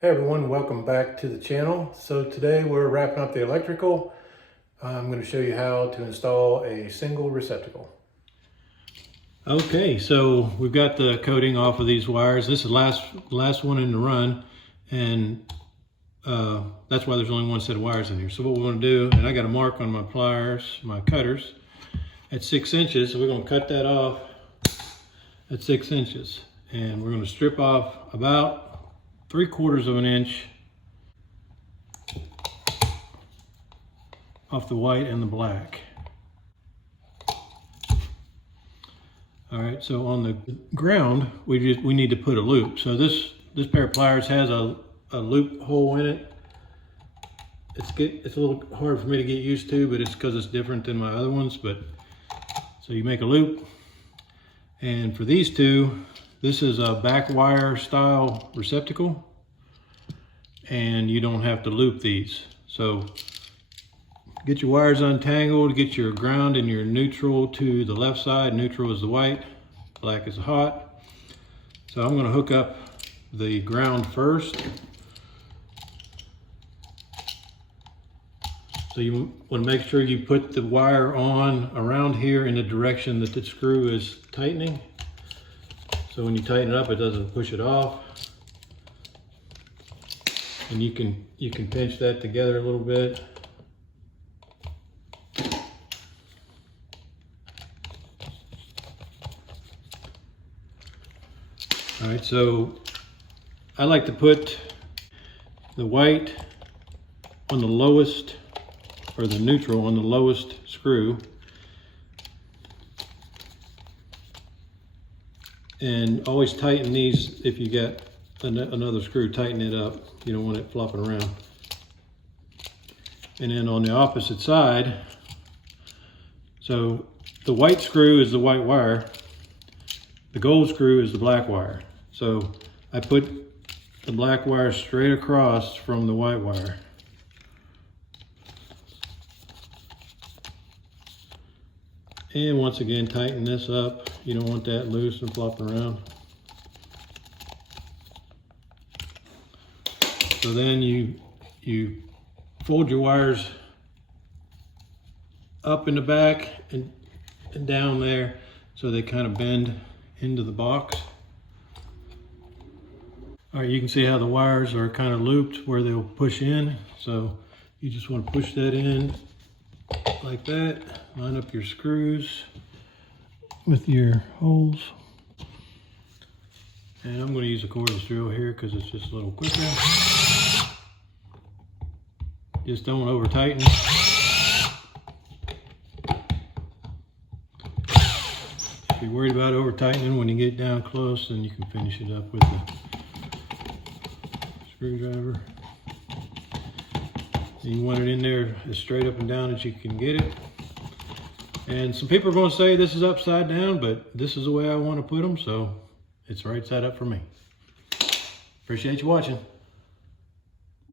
Hey everyone, welcome back to the channel. So today we're wrapping up the electrical. I'm going to show you how to install a single receptacle. Okay, so we've got the coating off of these wires. This is the last one in the run, and that's why there's only one set of wires in here. So what we're going to do, and I got a mark on my pliers, my cutters, at 6 inches. So we're going to cut that off at 6 inches, and we're going to strip off about 3/4 of an inch off the white and the black. All right, so on the ground, we need to put a loop. So this pair of pliers has a loop hole in it. It's a little hard for me to get used to, but it's because it's different than my other ones. But so you make a loop, and for these two, this is a back wire style receptacle, and you don't have to loop these. So get your wires untangled, get your ground and your neutral to the left side. Neutral is the white, black is the hot. So I'm going to hook up the ground first. So you want to make sure you put the wire on around here in the direction that the screw is tightening. So when you tighten it up, it doesn't push it off. And you can pinch that together a little bit. All right, so I like to put the white on the lowest, or the neutral on the lowest screw. And always tighten these. If you got another screw, tighten it up. You don't want it flopping around. And then on the opposite side, so the white screw is the white wire, the gold screw is the black wire. So I put the black wire straight across from the white wire. And once again, tighten this up. You don't want that loose and flopping around. So then you fold your wires up in the back and down there, so they kind of bend into the box. All right, you can see how the wires are kind of looped where they'll push in. So you just want to push that in like that. Line up your screws with your holes. And I'm going to use a cordless drill here because it's just a little quicker. Just don't over tighten. If you're worried about over tightening, when you get down close, then you can finish it up with the screwdriver. And you want it in there as straight up and down as you can get it. And some people are going to say this is upside down, but this is the way I want to put them, so it's right side up for me. Appreciate you watching.